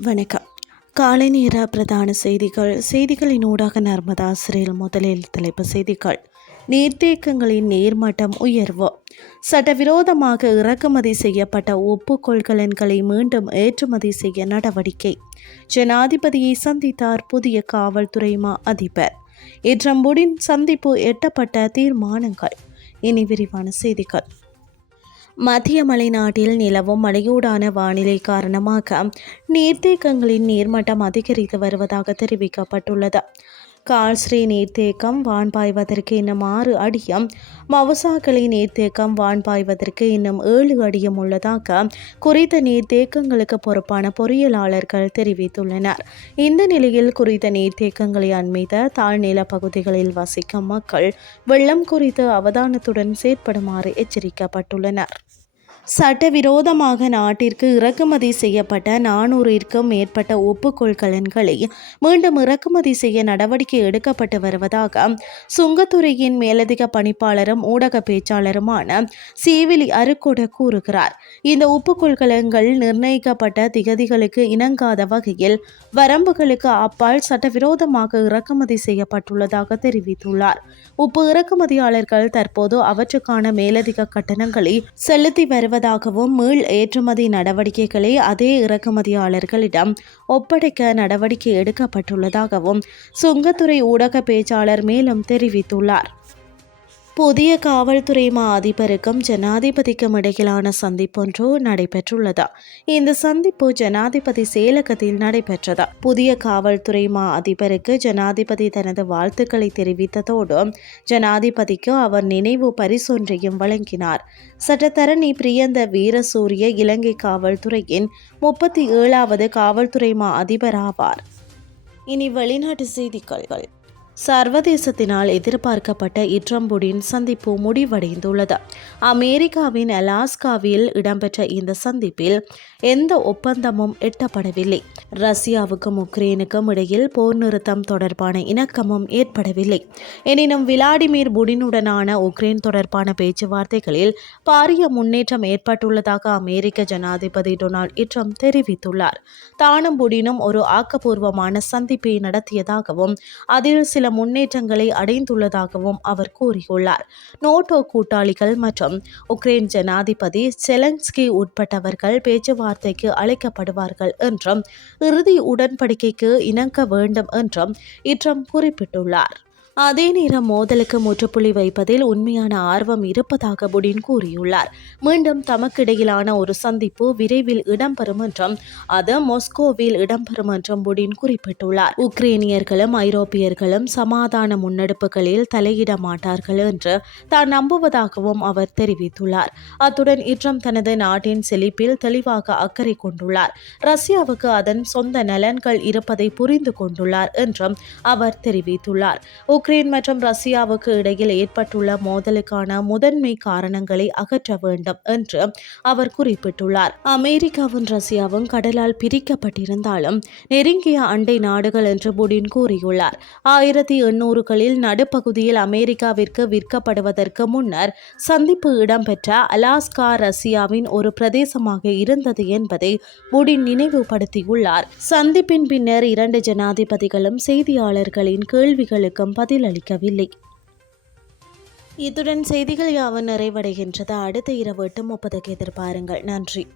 வணக்கம். காலை நேர பிரதான செய்திகள். செய்திகளின் ஊடாக நர்மதா சிறையில் முதலில் தலைப்பு செய்திகள். நீர்த்தேக்கங்களின் நீர்மட்டம் உயர்வு. சட்டவிரோதமாக இறக்குமதி செய்யப்பட்ட உப்பு கொள்கலன்களை மீண்டும் ஏற்றுமதி செய்ய நடவடிக்கை. ஜனாதிபதியை சந்தித்தார் புதிய காவல்துறை மா அதிபர். இட்ரம்புடின் சந்திப்பு எட்டப்பட்ட தீர்மானங்கள். இனி விரிவான செய்திகள். மத்திய மலைநாட்டில் நிலவும் மழையூடான வானிலை காரணமாக நீர்த்தேக்கங்களின் நீர்மட்டம் அதிகரித்து வருவதாக தெரிவிக்கப்பட்டுள்ளது. கால்ஸ்ரீ நீர்த்தேக்கம் வான் பாய்வதற்கு இன்னும் ஆறு அடியும். மவுசாக்களி நீர்த்தேக்கம் வான் பாய்வதற்கு இன்னும் ஏழு அடியும் உள்ளதாக குறித்த நீர்த்தேக்கங்களுக்கு பொறுப்பான பொறியியலாளர்கள் தெரிவித்துள்ளனர். இந்த நிலையில் குறித்த நீர்த்தேக்கங்களை அண்மித்த தாழ்நில பகுதிகளில் வசிக்கும் மக்கள் வெள்ளம் குறித்து அவதானத்துடன் செயற்படுமாறு எச்சரிக்கப்பட்டுள்ளனர். சட்டவிரோதமாக நாட்டிற்கு இறக்குமதி செய்யப்பட்ட நானூறிற்கும் மேற்பட்ட ஒப்புக்கொள்கலன்களை மீண்டும் இறக்குமதி செய்ய நடவடிக்கை எடுக்கப்பட்டு வருவதாக சுங்கத்துறையின் மேலதிக பணிப்பாளரும் ஊடக பேச்சாளருமான சீவிலி அருக்கோட கூறுகிறார். இந்த ஒப்புக்கொள்கலன்கள் நிர்ணயிக்கப்பட்ட திகதிகளுக்கு இணங்காத வகையில் வரம்புகளுக்கு அப்பால் சட்டவிரோதமாக இறக்குமதி செய்யப்பட்டுள்ளதாக தெரிவித்துள்ளார். உப்பு இறக்குமதியாளர்கள் தற்போது அவற்றுக்கான மேலதிக கட்டணங்களை செலுத்தி வருவது வருவதாகவும் மீள் ஏற்றுமதி நடவடிக்கைகளை அதே இறக்குமதியாளர்களிடம் ஒப்படைக்க நடவடிக்கை எடுக்கப்பட்டுள்ளதாகவும் சுங்கத்துறை ஊடக பேச்சாளர் மேலும் தெரிவித்துள்ளார். புதிய காவல்துறை மா அதிபருக்கும் ஜனாதிபதிக்கும் இடையிலான சந்திப்பொன்று நடைபெற்றுள்ளது. இந்த சந்திப்பு ஜனாதிபதி செயலகத்தில் நடைபெற்றது. புதிய காவல்துறை மா அதிபருக்கு ஜனாதிபதி தனது வாழ்த்துக்களை தெரிவித்ததோடு ஜனாதிபதிக்கு அவர் நினைவு பரிசொன்றையும் வழங்கினார். சட்டத்தரணி பிரியந்த வீரசூரிய இலங்கை காவல்துறையின் முப்பத்தி ஏழாவது காவல்துறை மா அதிபர் ஆவார். இனி வெளிநாட்டு செய்திகள். சர்வதேசத்தினால் எதிர்பார்க்கப்பட்ட இட்ரம்புடின் சந்திப்பு முடிவடைந்துள்ளது. அமெரிக்காவின் அலாஸ்காவில் இடம்பெற்ற இந்த சந்திப்பில் எந்த ஒப்பந்தமும் எட்டப்படவில்லை. ரஷ்யாவுக்கும் உக்ரைனுக்கும் இடையில் போர் நிறுத்தம் தொடர்பான இணக்கமும் ஏற்படவில்லை. எனினும் விளாடிமிர் புடினுடனான உக்ரைன் தொடர்பான பேச்சுவார்த்தைகளில் பாரிய முன்னேற்றம் ஏற்பட்டுள்ளதாக அமெரிக்க ஜனாதிபதி டொனால்ட் இட்ரம் தெரிவித்துள்ளார். தானும் புடினும் ஒரு ஆக்கப்பூர்வமான சந்திப்பை நடத்தியதாகவும் அதில் சில முன்னேற்றங்களை அடைந்துள்ளதாகவும் அவர் கூறியுள்ளார். நோட்டோ கூட்டாளிகள் மற்றும் உக்ரைன் ஜனாதிபதி செலன்ஸ்கி உட்பட்டவர்கள் பேச்சுவார்த்தைக்கு அழைக்கப்படுவார்கள் என்றும் இறுதி உடன்படிக்கைக்கு இணங்க வேண்டும் என்றும் இட்ரம் குறிப்பிட்டுள்ளார். அதே நேரம் மோதலுக்கு முற்றுப்புள்ளி வைப்பதில் உண்மையான ஆர்வம் இருப்பதாக புடின் கூறியுள்ளார். மீண்டும் தமக்கிடையிலான ஒரு சந்திப்பு விரைவில் இடம்பெறும் என்றும் அது மொஸ்கோவில் இடம்பெறும் என்றும் புடின் குறிப்பிட்டுள்ளார். உக்ரைனியர்களும் ஐரோப்பியர்களும் சமாதான முன்னெடுப்புகளில் தலையிட மாட்டார்கள் என்று தான் நம்புவதாகவும் அவர் தெரிவித்துள்ளார். அத்துடன் இன்றும் தனது நாட்டின் செழிப்பில் தெளிவாக அக்கறை கொண்டுள்ளார். ரஷ்யாவுக்கு அதன் சொந்த நலன்கள் இருப்பதை புரிந்து கொண்டுள்ளார் என்றும் அவர் தெரிவித்துள்ளார். உக்ரைன் மற்றும் ரஷ்யாவுக்கு இடையில் ஏற்பட்டுள்ள மோதலுக்கான முதன்மை காரணங்களை அகற்ற வேண்டும் என்று அவர் குறிப்பிட்டுள்ளார். அமெரிக்காவும் ரஷ்யாவும் கடலால் பிரிக்கப்பட்டிருந்தாலும் நெருங்கிய அண்டை நாடுகள் என்று புடின் கூறியுள்ளார். ஆயிரத்தி எண்ணூறுகளில் நடுப்பகுதியில் அமெரிக்காவிற்கு விற்கப்படுவதற்கு முன்னர் சந்திப்பு இடம்பெற்ற அலாஸ்கா ரஷ்யாவின் ஒரு பிரதேசமாக இருந்தது என்பதை புடின் நினைவுபடுத்தியுள்ளார். சந்திப்பின் பின்னர் இரண்டு ஜனாதிபதிகளும் செய்தியாளர்களின் கேள்விகளுக்கும் பதில் பதிலளிக்கவில்லை இத்துடன் செய்திகள் யாவும் நிறைவடைகின்றது? அடுத்த இரவு எட்டு முப்பதுக்கு எதிர்பாருங்கள். நன்றி.